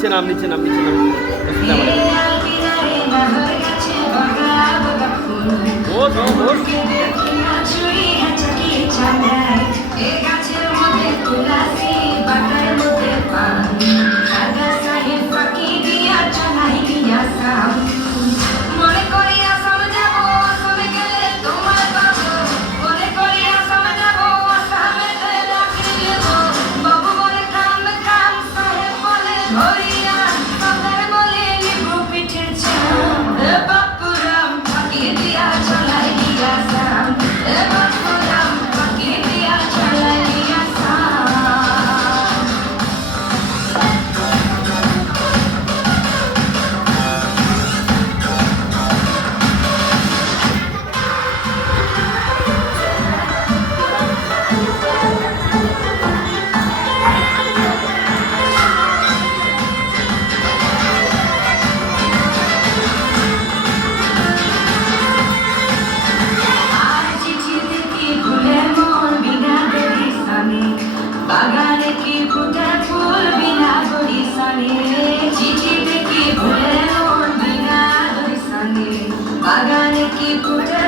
नीचे नाम नीचे नाम नीचे नाम। বাগানে কি ফুটা ফুল বিনা ধরি সানে চিঠিতে কি ভুলে মন বিনা ধরি সানে বাগানে কি ফুটা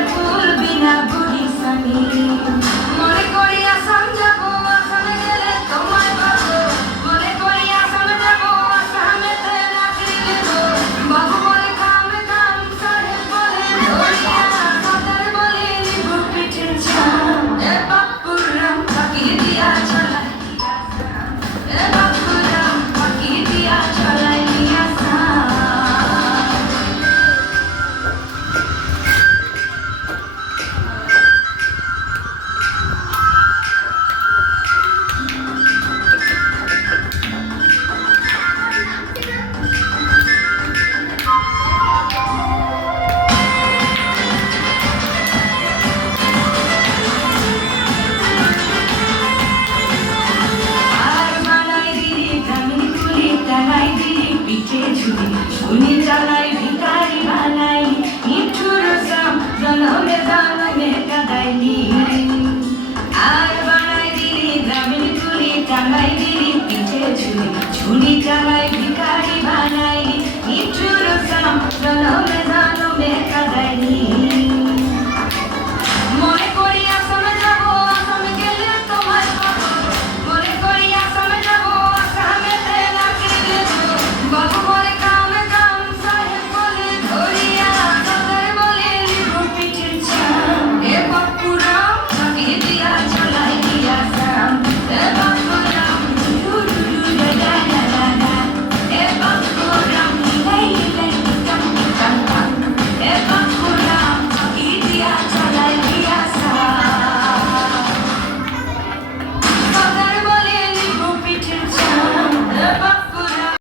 No.